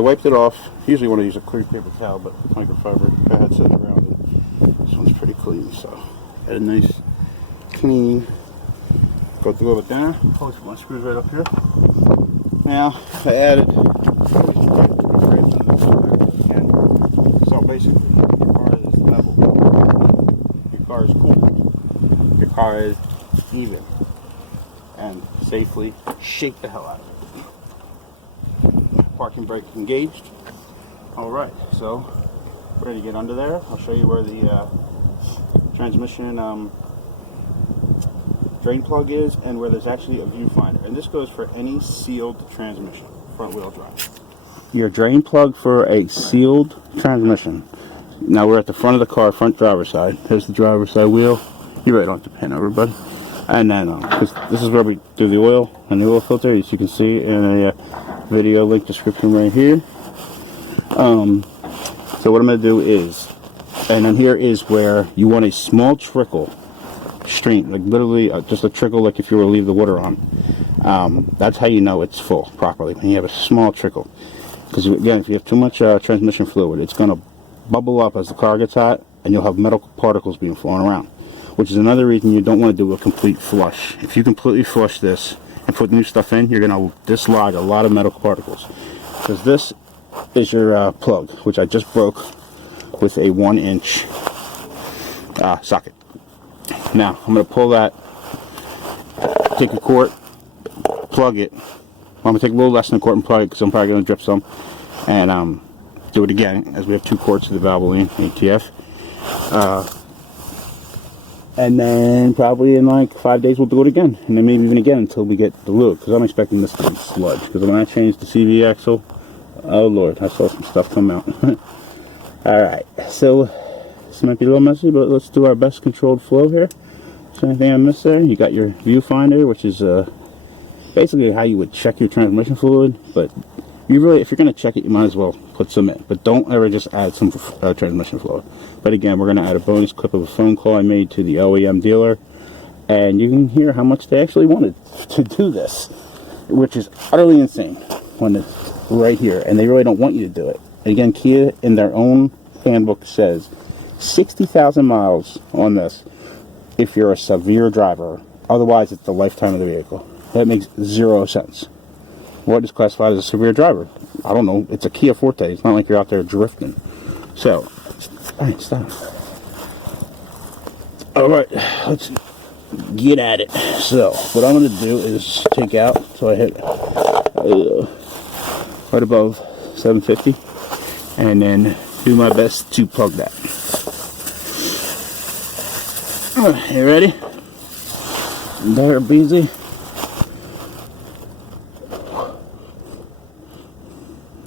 I wiped it off. Usually want to use a clear paper towel, but it's microfiber. I had sitting around it. This one's pretty clean, so had a nice clean. Go through it down. Push my screws right up here. Now I added. So basically, your car is level. Your car is cool. Your car is even, and safely shake the hell out of it. Parking brake engaged. Alright, so ready to get under there. I'll show you where the transmission drain plug is and where there's actually a viewfinder. And this goes for any sealed transmission, front wheel drive. Your drain plug for a sealed transmission. Now we're at the front of the car, front driver's side. Here's the driver's side wheel. You really don't have to pan over, bud. And then this is where we do the oil and the oil filter, as you can see in a video link description right here. So what I'm going to do is, and then here is where you want a small trickle stream, like literally just a trickle, like if you were to leave the water on. That's how you know it's full properly, when you have a small trickle. Because again, if you have too much transmission fluid, it's going to bubble up as the car gets hot, and you'll have metal particles being flown around. Which is another reason you don't want to do a complete flush. If you completely flush this and put new stuff in, you're going to dislodge a lot of metal particles. Because this is your plug, which I just broke with a 1-inch socket. Now, I'm going to pull that, take a quart, plug it. I'm going to take a little less than a quart and plug it, because I'm probably going to drip some. And do it again, as we have 2 quarts of the Valvoline ATF. And then probably in like 5 days we'll do it again, and then maybe even again until we get the lube, because I'm expecting this to be sludge. Because when I changed the CV axle, oh lord, I saw some stuff come out. Alright, so this might be a little messy, but let's do our best controlled flow here. Is there anything I missed there? You got your viewfinder, which is basically how you would check your transmission fluid, but you really, if you're going to check it, you might as well put some in. But don't ever just add some transmission fluid. But again, we're going to add a bonus clip of a phone call I made to the OEM dealer. And you can hear how much they actually wanted to do this, which is utterly insane when it's right here. And they really don't want you to do it. And again, Kia in their own handbook says 60,000 miles on this if you're a severe driver. Otherwise, it's the lifetime of the vehicle. That makes 0 sense. What is classified as a severe driver? I don't know. It's a Kia Forte. It's not like you're out there drifting. So, alright, stop. Alright, let's get at it. So, what I'm going to do is take out, so I hit right above 750, and then do my best to plug that. You ready? There, Beezy.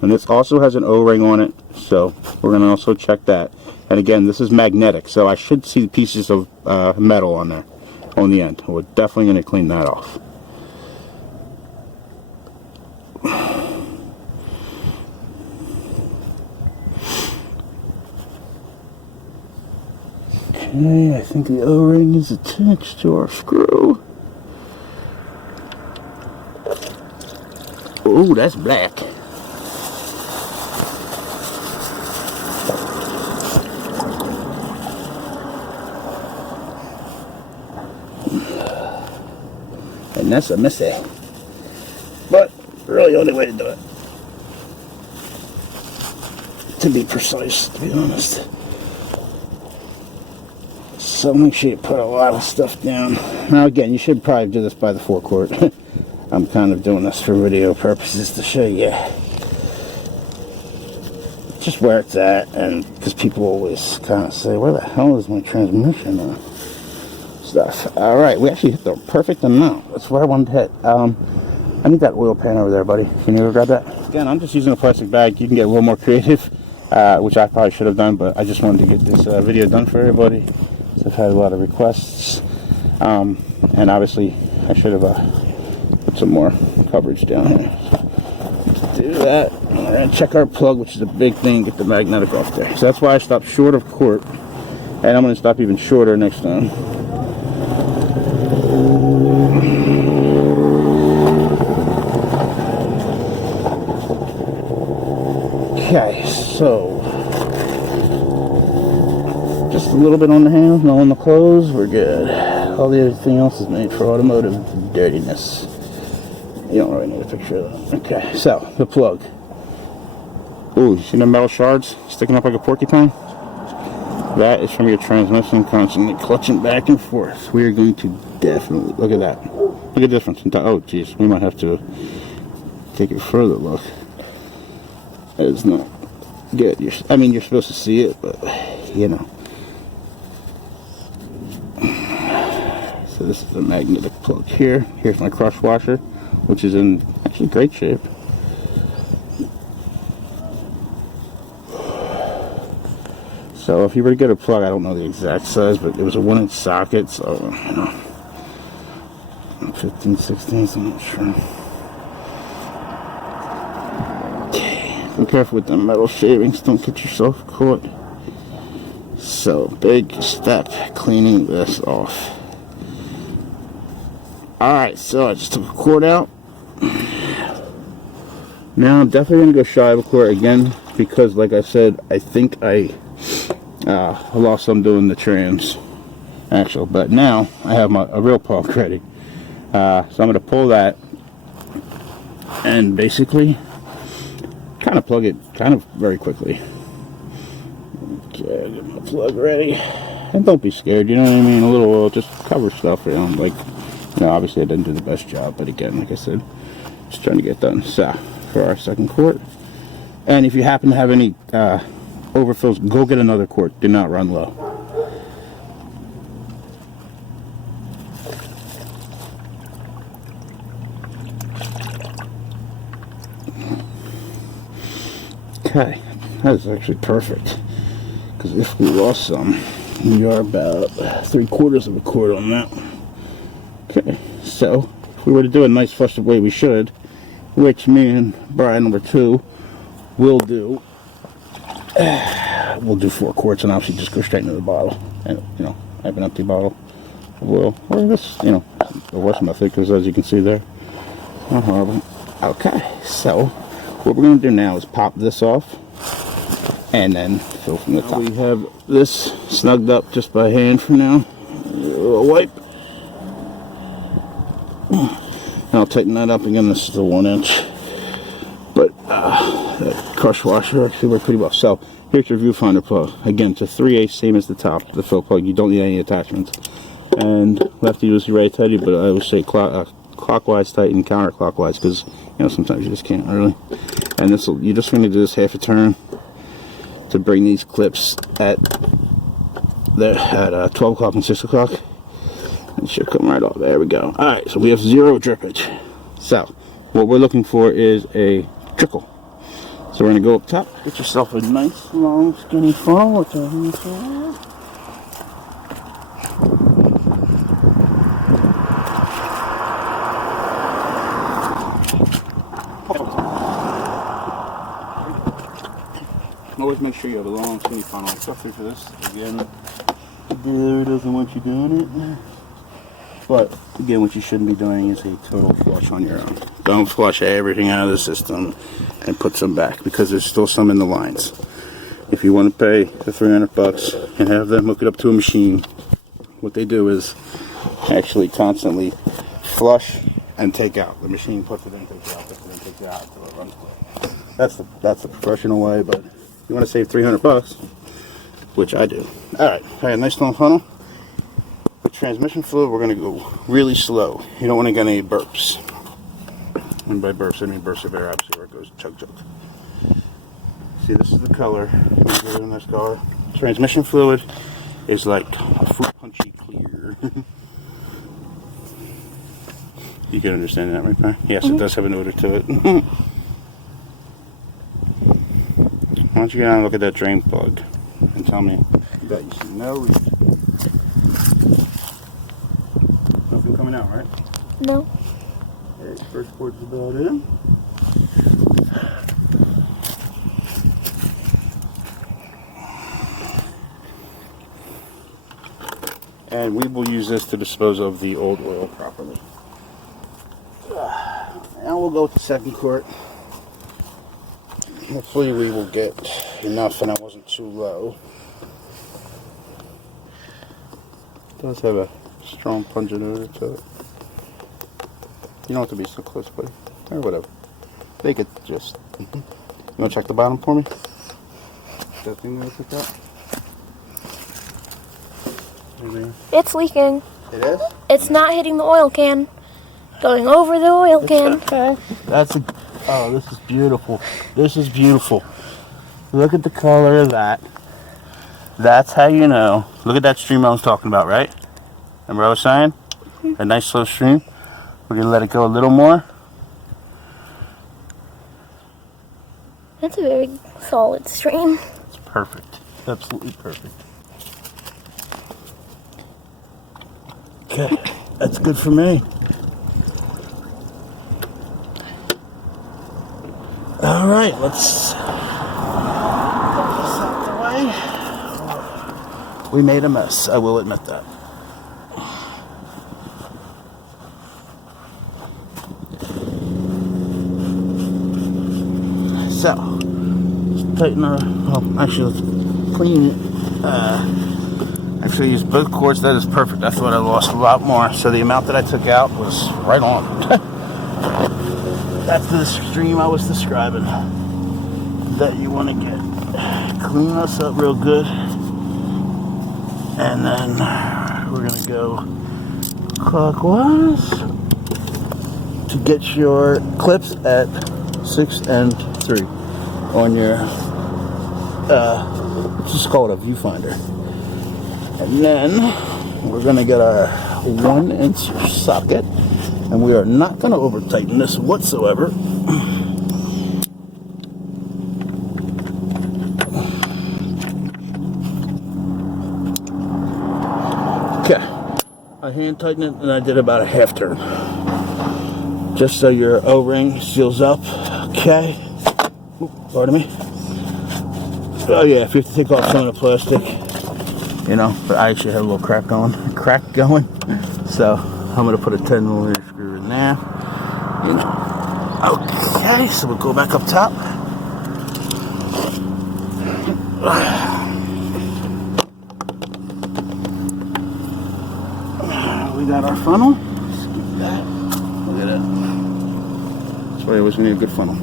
And this also has an O-ring on it, so we're going to also check that. And again, this is magnetic, so I should see pieces of metal on there, on the end. We're definitely going to clean that off. Okay, I think the O-ring is attached to our screw. Oh, that's black. And that's a messy. But really the only way to do it. To be precise, to be honest. So make sure you put a lot of stuff down. Now again, you should probably do this by the forecourt. I'm kind of doing this for video purposes to show you just where it's at, and because people always kind of say, where the hell is my transmission stuff? Alright, we actually hit the perfect amount. That's where I wanted to hit. I need that oil pan over there, buddy. Can you go grab that? Again, I'm just using a plastic bag. You can get a little more creative, which I probably should have done, but I just wanted to get this video done for everybody. So I've had a lot of requests, and obviously I should have put some more coverage down here. To do that, we're going to check our plug, which is a big thing, get the magnetic off there. So that's why I stopped short of quart, and I'm going to stop even shorter next time. Okay, so just a little bit on the hands, no on the clothes, we're good. All the everything else is made for automotive dirtiness. You don't really need a picture of that. Okay, so the plug. Ooh, you see the metal shards sticking up like a porcupine? That is from your transmission constantly clutching back and forth. We are going to definitely, look at that. Look at the difference. Oh, geez, we might have to take a further look. It's not good. I mean, you're supposed to see it, but, you know. So this is a magnetic plug here. Here's my crush washer, which is in actually great shape. So if you were to get a plug, I don't know the exact size, but it was a 1-inch socket, so, you know, 15, 16, I'm not sure. Okay, be careful with the metal shavings, don't get yourself caught. So, big step, cleaning this off. Alright, so I just took a cord out. Now I'm definitely going to go shy of a cord again, because like I said, I think I lost some doing the trans axle, but now I have a real plug ready. So I'm going to pull that and basically kind of plug it kind of very quickly. Okay, get my plug ready. And don't be scared, you know what I mean? A little oil, just cover stuff, you know, like, you know, obviously I didn't do the best job, but again, like I said, just trying to get done. So, for our second quart. And if you happen to have any overfills, go get another quart. Do not run low. Okay, that is actually perfect. Because if we lost some, we are about 3/4 of a quart on that. Okay, so if we were to do a nice flush the way we should, which me and Brian number 2 will do. We'll do 4 quarts and obviously just go straight into the bottle. And, you know, I have an empty bottle of oil. Or this, you know, the worst method, because as you can see there, not horrible. Okay, so what we're going to do now is pop this off and then fill from the top. We have this snugged up just by hand for now. A little wipe. And I'll tighten that up again. This is the 1-inch. But that crush washer actually worked pretty well. So here's your viewfinder plug. Again, it's a 3/8, same as the top, the fill plug. You don't need any attachments. And lefty usually right tighty, but I would say clockwise tighten, counterclockwise, because you know sometimes you just can't really. And this will, you just want to do this half a turn to bring these clips at 12 o'clock and 6 o'clock. It should come right off. There we go. Alright, so we have 0 drippage. So, what we're looking for is a trickle. So we're going to go up top. Get yourself a nice, long, skinny funnel. Which I always make sure you have a long, skinny funnel, especially for this. Again, the dealer doesn't want you doing it. But, again, what you shouldn't be doing is a total flush on your own. Don't flush everything out of the system and put some back, because there's still some in the lines. If you want to pay the $300 and have them hook it up to a machine, what they do is actually constantly flush and take out. The machine puts it in, takes it out, puts it in, takes it out until it runs clear. That's the professional way, but if you want to save $300, which I do. Alright, I got a nice long funnel. With transmission fluid, we're going to go really slow. You don't want to get any burps. And by burps, I mean bursts of air, obviously, where it goes chug chug. See, this is the color. In this color. Transmission fluid is like a fruit punchy clear. You can understand that, right, Brian? Yes, it does have an odor to it. Why don't you go down and look at that drain plug and tell me that you see no reason. Nothing coming out, right? No. Okay, first quart's about in. And we will use this to dispose of the old oil properly. Now we'll go with the second quart. Hopefully we will get enough and I wasn't too low. It does have a strong pungent odor to it. You don't have to be so close, buddy. Or whatever. They could just... You want to check the bottom for me? That thing that I took out? It's leaking. It is? It's not hitting the oil can. Going over the oil can. Okay. That's a... Oh, this is beautiful. This is beautiful. Look at the color of that. That's how you know. Look at that stream I was talking about, right? Remember what I was saying? A nice slow stream. We're going to let it go a little more. That's a very solid stream. It's perfect. Absolutely perfect. Okay. That's good for me. All right, let's get this out the way. We made a mess, I will admit that. So, let's tighten our, well, actually, let's clean it. Actually, use both cords, that is perfect. I thought I lost a lot more, so the amount that I took out was right on. That's the stream I was describing that you want to get. Clean this up real good. And then we're going to go clockwise to get your clips at 6 and 3 on your, let's just call it a viewfinder. And then we're going to get our 1-inch socket. And we are not going to over tighten this whatsoever. Okay. I hand tighten it and I did about a half turn. Just so your O-ring seals up. Okay. Ooh, pardon me. Oh yeah, if you have to take off some of the plastic, you know, but I actually have a little crack going. So I'm going to put a 10mm screw in there. Okay, so we'll go back up top. We got our funnel. Look at that. That's why I always need a good funnel.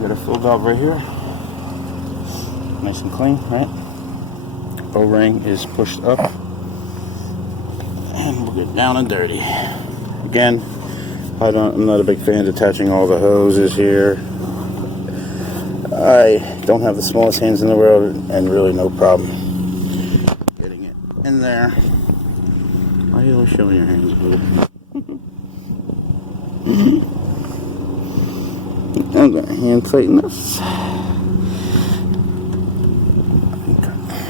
Got a fill valve right here. Nice and clean, right? O-ring is pushed up. And we'll get down and dirty. Again, I'm not a big fan of attaching all the hoses here. I don't have the smallest hands in the world and really no problem getting it in there. Why are you always showing your hands, boo? I'm going to hand tighten this.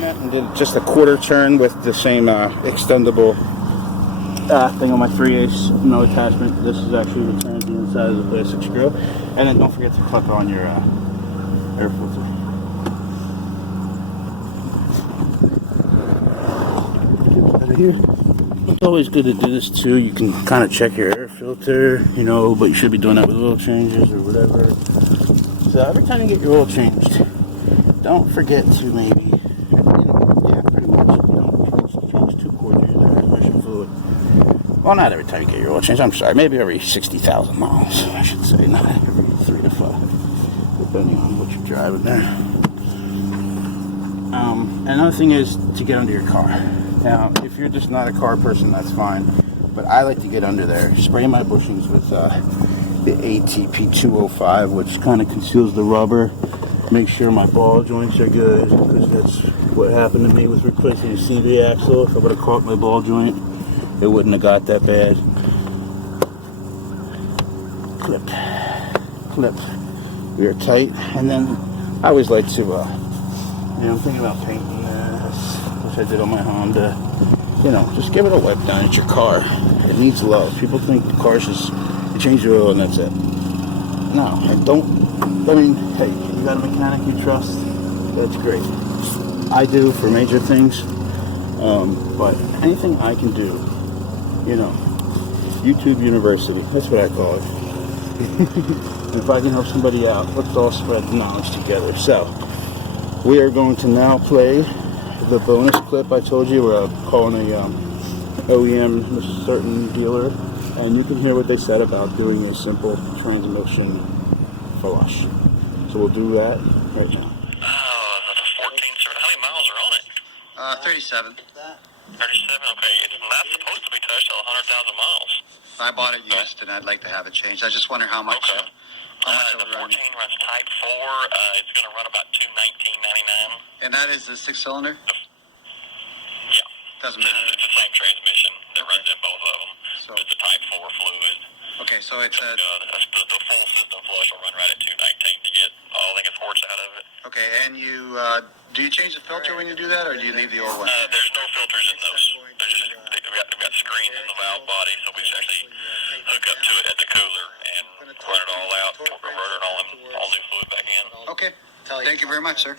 And did just a quarter turn with the same extendable thing on my 3/8, no attachment. This is actually returned to the inside of the plastic screw. And then don't forget to clip on your air filter. Out of here. It's always good to do this too. You can kind of check your air filter, you know, but you should be doing that with oil changes or whatever. So every time you get your oil changed, don't forget to maybe, change 2 quarters of transmission fluid. Well, not every time you get your oil changed. I'm sorry, maybe every 60,000 miles, I should say, not every 3 to 5, depending on what you're driving there. Another thing is to get under your car. Now, if you're just not a car person, that's fine. But I like to get under there, spray my bushings with the ATP 205, which kind of conceals the rubber. Make sure my ball joints are good, because that's what happened to me with replacing the CV axle. If I would have caught my ball joint, it wouldn't have got that bad. Clip. We are tight, and then I always like to, I'm thinking about painting this, which I did on my Honda. Just give it a wipe down. It's your car. It needs love. People think cars just, you change the oil and that's it. No, hey, you got a mechanic you trust, that's great. I do for major things, but anything I can do, YouTube University. That's what I call it. If I can help somebody out, let's all spread the knowledge together. So, we are going to now play the bonus clip I told you. We're calling a OEM, a certain dealer, and you can hear what they said about doing a simple transmission flush. So we'll do that right now. That's a 14, sir. How many miles are on it? 37. 37, okay. It's not supposed to be touched till 100,000 miles. I bought it used, and I'd like to have it changed. I just wonder how much. Okay. How much The it would run. 14 runs Type 4. It's going to run about $219.99. And that is the 6-cylinder? Yeah. Doesn't matter. It's the same transmission that runs in both of them. So, It's a Type 4 fluid. okay, so it's a. The full system flush will run right at 219 to get all the horse out of it. Okay, and you do you change the filter when you do that, or do you leave the old one? There's no filters in those. We've got screens in the valve body, so we just actually hook up to it at the cooler and run it all out, convert it all new fluid back in. Okay, thank you very much, sir.